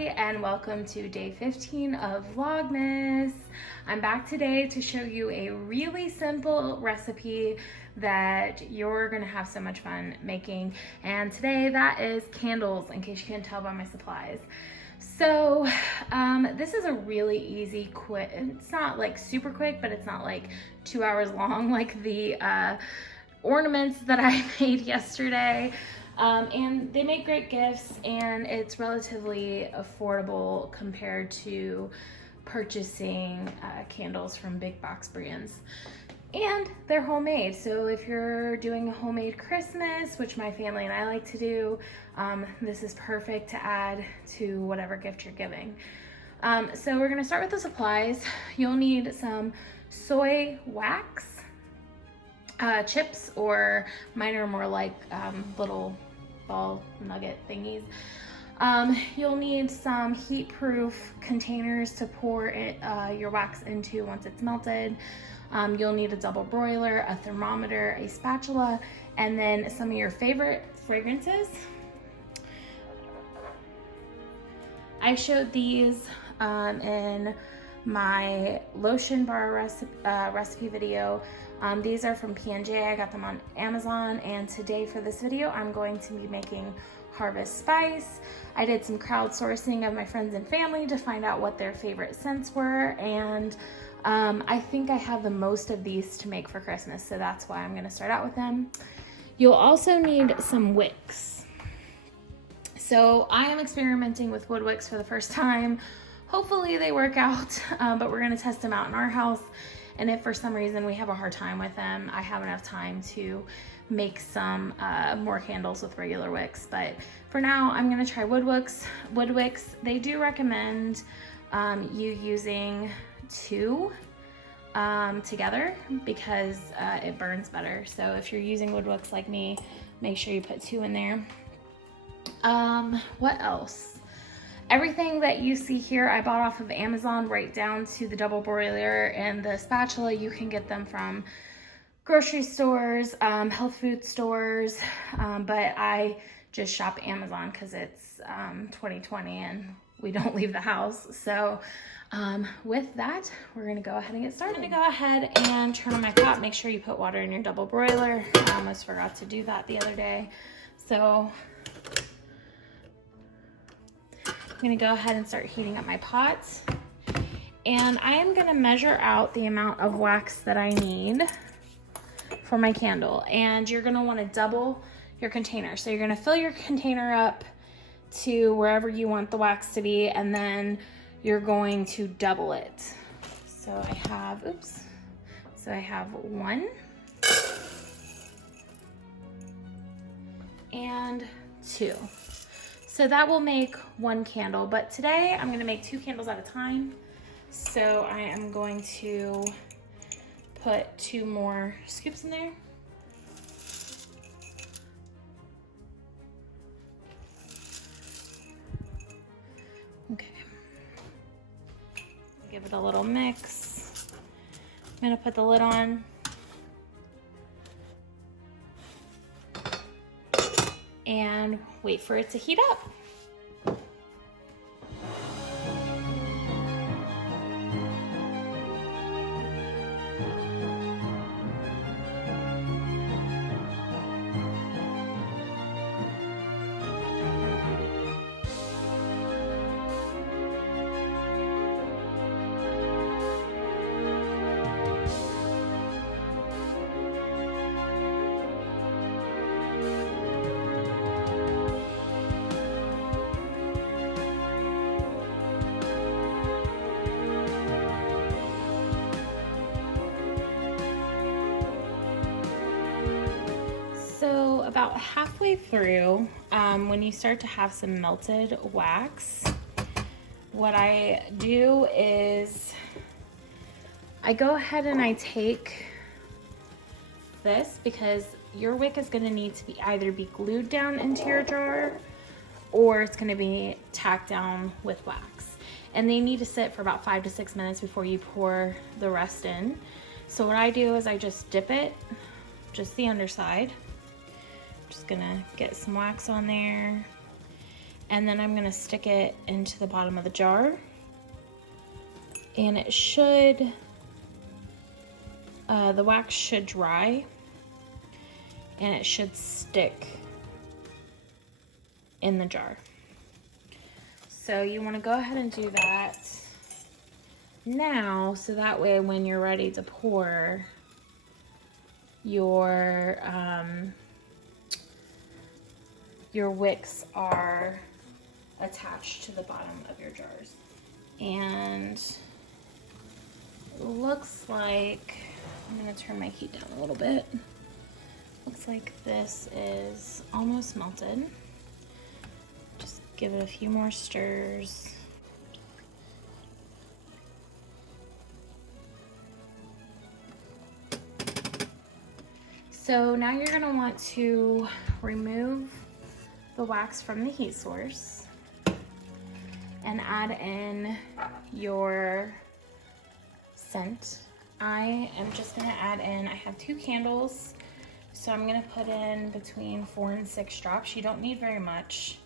everybody, and welcome to day 15 of Vlogmas. I'm back today to show you a really simple recipe that you're gonna have so much fun making. And today that is candles, in case you can't tell by my supplies. So this is a really easy, quick, it's not like super quick, but it's not like 2 hours long like the ornaments that I made yesterday. And they make great gifts, and it's relatively affordable compared to purchasing candles from big box brands. And they're homemade, so if you're doing a homemade Christmas, which my family and I like to do, this is perfect to add to whatever gift you're giving. So we're gonna start with the supplies. You'll need some soy wax, chips, or mine are more like little ball nugget thingies. You'll need some heat-proof containers to pour your wax into once it's melted. You'll need a double broiler, a thermometer, a spatula, and then some of your favorite fragrances. I showed these in my lotion bar recipe video. These are from P&J. I got them on Amazon, and today for this video I'm going to be making Harvest Spice. I did some crowdsourcing of my friends and family to find out what their favorite scents were, and I think I have the most of these to make for Christmas, so that's why I'm going to start out with them. You'll also need some wicks. So I am experimenting with wood wicks for the first time. Hopefully they work out, but we're going to test them out in our house. And if for some reason we have a hard time with them, I have enough time to make some more candles with regular wicks. But for now, I'm gonna try wood wicks. Wood wicks, they do recommend you using two together because it burns better. So if you're using wood wicks like me, make sure you put two in there. What else? Everything that you see here I bought off of Amazon, right down to the double broiler and the spatula. You can get them from grocery stores, health food stores, but I just shop Amazon because it's 2020 and we don't leave the house. So with that, we're gonna go ahead and get started. I'm gonna go ahead and turn on my pot. Make sure you put water in your double broiler. I almost forgot to do that the other day. So I'm gonna go ahead and start heating up my pot. And I am gonna measure out the amount of wax that I need for my candle. And you're gonna wanna double your container. So you're gonna fill your container up to wherever you want the wax to be, and then you're going to double it. So I have, so I have 1 and 2. So that will make 1 candle, but today I'm gonna make 2 candles at a time. So I am going to put 2 more scoops in there. Okay. Give it a little mix. I'm gonna put the lid on. And wait for it to heat up. So about halfway through, when you start to have some melted wax, what I do is I go ahead and I take this, because your wick is going to need to either be glued down into your jar or it's going to be tacked down with wax. And they need to sit for about 5 to 6 minutes before you pour the rest in. So what I do is I just dip it, just the underside. Just gonna get some wax on there, And then I'm gonna stick it into the bottom of the jar. And it should, the wax should dry and it should stick in the jar. So you wanna go ahead and do that now, so that way when you're ready to pour, your wicks are attached to the bottom of your jars. And it looks like, I'm gonna turn my heat down a little bit. Looks like this is almost melted. Just give it a few more stirs. So now you're gonna want to remove the wax from the heat source and add in your scent. I am just gonna add in, I have 2 candles, so I'm gonna put in between 4 and 6 drops. You don't need very much.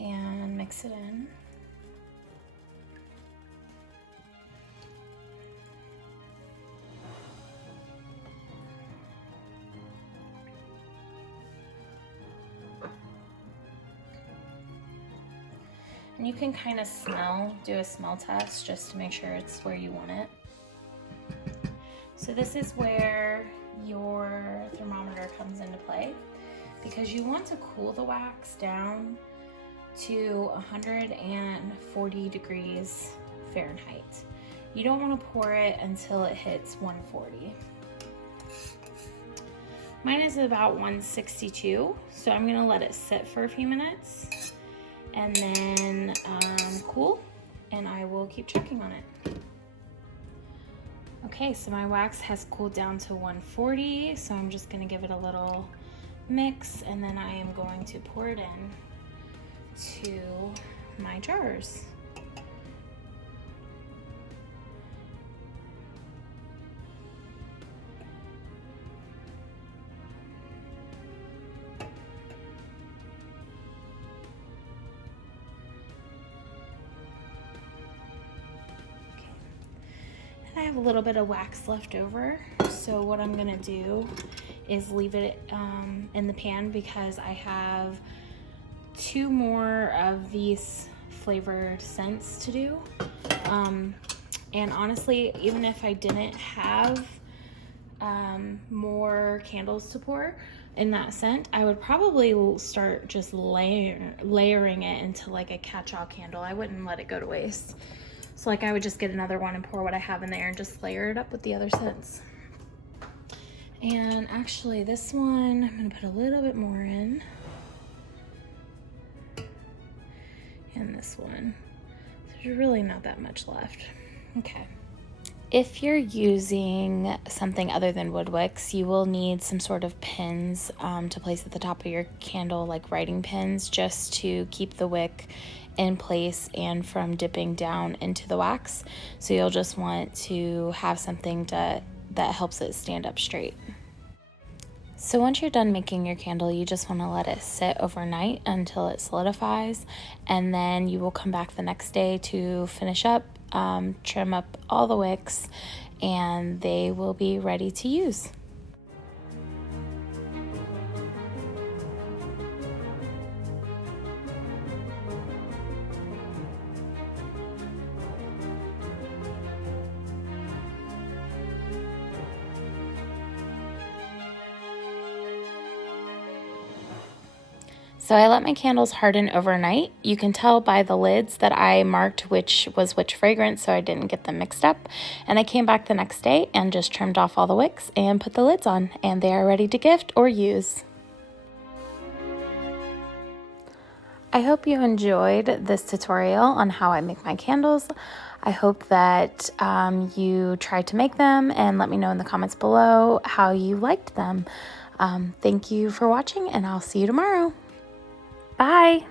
And mix it in. And you can kind of do a smell test just to make sure it's where you want it. So this is where your thermometer comes into play, because you want to cool the wax down to 140 degrees Fahrenheit. You don't want to pour it until it hits 140. Mine is about 162, so I'm gonna let it sit for a few minutes and then cool, and I will keep checking on it. Okay, so my wax has cooled down to 140, so I'm just gonna give it a little mix, and then I am going to pour it in to my jars. Okay. And I have a little bit of wax left over, so what I'm gonna do is leave it in the pan, because I have 2 more of these flavored scents to do. And honestly, even if I didn't have more candles to pour in that scent, I would probably start just layering it into like a catch-all candle. I wouldn't let it go to waste. So like I would just get another one and pour what I have in there and just layer it up with the other scents. And actually this one, I'm gonna put a little bit more in. And this one, there's really not that much left. Okay. If you're using something other than wood wicks, you will need some sort of pins to place at the top of your candle, like writing pins, just to keep the wick in place and from dipping down into the wax. So you'll just want to have something that helps it stand up straight. So once you're done making your candle, you just want to let it sit overnight until it solidifies, and then you will come back the next day to finish up, trim up all the wicks, and they will be ready to use. So I let my candles harden overnight. You can tell by the lids that I marked which was which fragrance, so I didn't get them mixed up. And I came back the next day and just trimmed off all the wicks and put the lids on, and they are ready to gift or use. I hope you enjoyed this tutorial on how I make my candles. I hope that you try to make them and let me know in the comments below how you liked them. Thank you for watching, and I'll see you tomorrow. Bye.